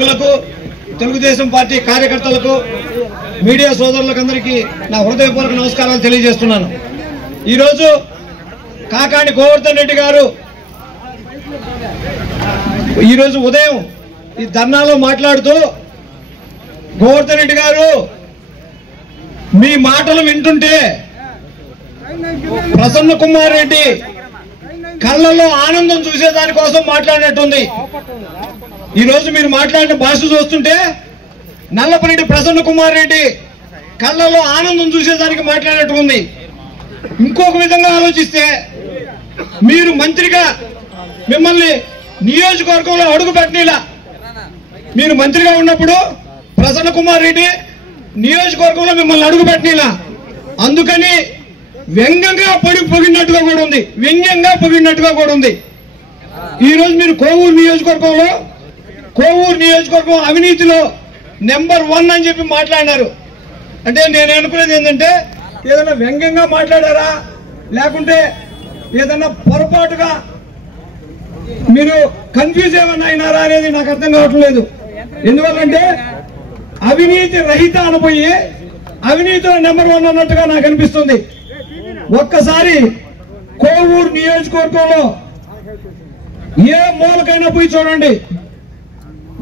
నాయకులకు తెలుగుదేశం పార్టీ కార్యకర్తలకు మీడియా సోదరులందరికీ నా హృదయపూర్వక నమస్కారాలు తెలియజేస్తున్నాను। ఈ రోజు కాకాని గోవర్ధన్ రెడ్డి గారు ఈ రోజు ఉదయం ఈ ధర్నాలో మాట్లాడుతూ గోవర్ధన్ రెడ్డి గారు మీ మాటలు వింటుంటే ప్రసన్న కుమార్ రెడ్డి కళ్ళల్లో ఆనందం చూసేదాని కోసం మాట్లాడినట్టుంది। ఈ రోజు మీరు మాట్లాడిన భాష చూస్తుంటే నల్లపరెడ్డి ప్రసన్న కుమార్ రెడ్డి కళ్ళల్లో ఆనందం చూసేదానికి మాట్లాడినట్టుంది। ఇంకొక విధంగా ఆలోచిస్తే మీరు మంత్రిగా మిమ్మల్ని నియోజకవర్గంలో అడుగు పెట్టనిలా, మీరు మంత్రిగా ఉన్నప్పుడు ప్రసన్న కుమార్ రెడ్డి నియోజకవర్గంలో మిమ్మల్ని అడుగు పెట్టనిలా, అందుకని వ్యంగ్యంగా పొగిడినట్టుగా కూడా ఉంది, వ్యంగ్యంగా పొగిడినట్టుగా కూడా ఉంది। ఈ రోజు మీరు కోవూరు నియోజకవర్గం అవినీతిలో నెంబర్ 1 అని చెప్పి మాట్లాడినారు। అంటే నేను అనుకునేది ఏంటంటే ఏదైనా వ్యంగ్యంగా మాట్లాడారా లేకుంటే ఏదైనా పొరపాటుగా మీరు కన్ఫ్యూజ్ ఏమన్నా అయినారా అనేది నాకు అర్థం కావట్లేదు। ఎందువల్లంటే అవినీతి రహిత అనబోయి అవినీతిలో నెంబర్ 1 అన్నట్టుగా నాకు అనిపిస్తుంది। ఒక్కసారి కోవూరు నియోజకవర్గంలో ఏ మూలకైనా పోయి చూడండి,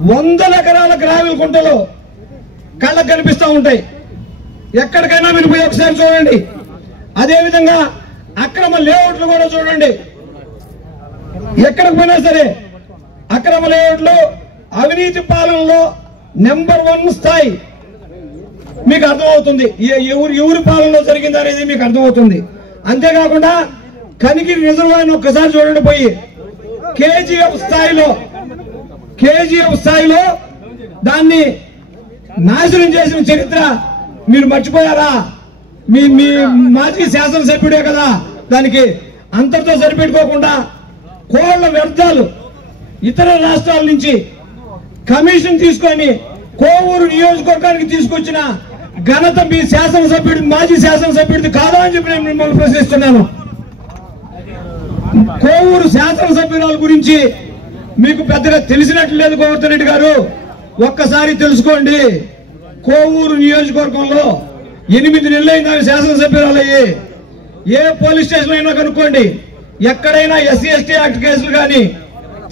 100 ఎకరాల గ్రావెల్ కుంటలు కళ్ళకు కనిపిస్తూ ఉంటాయి। ఎక్కడికైనా మీరు పోయి ఒకసారి చూడండి। అదేవిధంగా అక్రమ లేఅవుట్లు కూడా చూడండి, ఎక్కడికి పోయినా సరే అక్రమ లేఅవుట్లు అవినీతి పాలనలో నెంబర్ 1 స్థాయి మీకు అర్థమవుతుంది, ఎవరి పాలనలో జరిగింది అనేది మీకు అర్థమవుతుంది। అంతేకాకుండా కనిగిరి రిజర్వాయర్ ఒక్కసారి చూడండి, పోయి కేజీఎఫ్ స్థాయిలో దాన్ని నాశనం చేసిన చరిత్ర మీరు మర్చిపోయారా? మీ మాజీ శాసనసభ్యుడే కదా, దానికి అంతటితో సరిపెట్టుకోకుండా కోళ్ల వ్యర్థాలు ఇతర రాష్ట్రాల నుంచి కమిషన్ తీసుకొని కోవూరు నియోజకవర్గానికి తీసుకొచ్చిన ఘనత మీ మాజీ శాసనసభ్యుడిది కాదా అని చెప్పి నేను మిమ్మల్ని ప్రశ్నిస్తున్నాను। కోవూరు శాసనసభ్యురాల గురించి మీకు పెద్దగా తెలిసినట్లు లేదు గోవర్ధన్ రెడ్డి గారు, ఒక్కసారి తెలుసుకోండి। కోవూరు నియోజకవర్గంలో 8 నెలలైంది ఆమె శాసనసభ్యురాలయ్యి। ఏ పోలీస్ స్టేషన్ అయినా కనుక్కోండి, ఎక్కడైనా SC ST యాక్ట్ కేసులు కానీ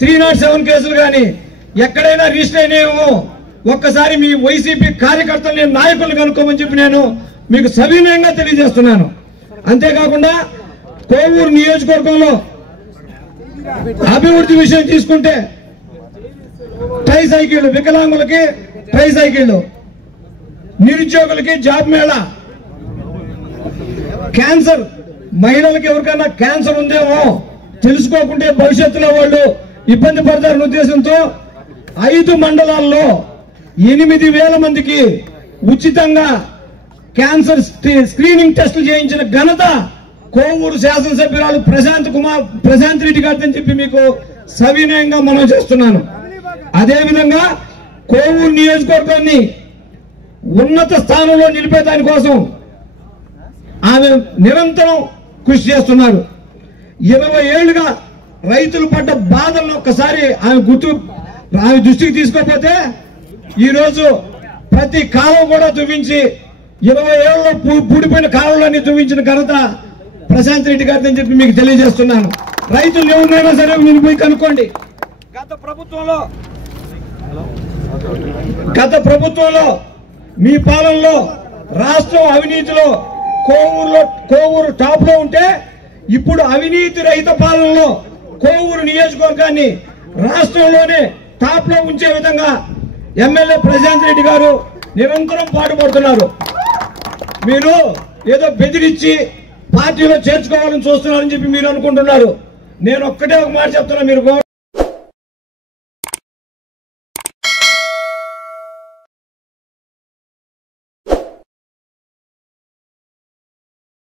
307 కేసులు కానీ ఎక్కడైనా రిజిస్టర్ అయినాయేమో ఒక్కసారి మీ వైసీపీ కార్యకర్తలు నాయకులు కనుక్కోమని చెప్పి నేను మీకు సవినయంగా తెలియజేస్తున్నాను। అంతేకాకుండా కోవూరు నియోజకవర్గంలో అభివృద్ధి విషయం తీసుకుంటే ట్రై సైకిళ్లు, వికలాంగులకి ట్రై సైకిళ్లు, నిరుద్యోగులకి జాబ్ మేళా, క్యాన్సర్ మహిళలకి ఎవరికైనా క్యాన్సర్ ఉందేమో తెలుసుకోకుంటే భవిష్యత్తులో వాళ్ళు ఇబ్బంది పడతారనే ఉద్దేశంతో 5 మండలాల్లో 8,000 మందికి ఉచితంగా క్యాన్సర్ స్క్రీనింగ్ టెస్టులు చేయించిన ఘనత కోవూరు శాసనసభ్యురాలు ప్రశాంత్ రెడ్డి గారిని చెప్పి మీకు సవినయంగా మనం చేస్తున్నాను। అదేవిధంగా కోవూరు నియోజకవర్గాన్ని ఉన్నత స్థానంలో నిలిపే దానికోసం ఆమె నిరంతరం కృషి చేస్తున్నారు। 20 ఏళ్లుగా రైతులు పడ్డ బాధలను ఒక్కసారి ఆమె దృష్టికి తీసుకోకపోతే ఈరోజు ప్రతి కాలువ కూడా దువ్వించి 20 ఏళ్లలో పూడిపోయిన కాలువలన్నీ దువ్వించిన ఘనత ప్రశాంత్ రెడ్డి గారిని చెప్పి మీకు తెలియజేస్తున్నాను। రైతులు ఎవరినైనా సరే మీరు పోయి కనుక్కోండి। గత ప్రభుత్వంలో మీ పాలనలో రాష్ట్రం అవినీతిలో కోవూరు టాప్ లో ఉంటే ఇప్పుడు అవినీతి రహిత పాలనలో కోవూరు నియోజకవర్గాన్ని రాష్ట్రంలోనే టాప్ లో ఉంచే విధంగా ఎమ్మెల్యే ప్రశాంత్ రెడ్డి గారు నిరంతరం పాటుపడుతున్నారు। మీరు ఏదో బెదిరించి పార్టీలో చేర్చుకోవాలని చూస్తున్నారని చెప్పి మీరు అనుకుంటున్నారు। నేను ఒక్కటే ఒక మాట చెప్తున్నా, మీరు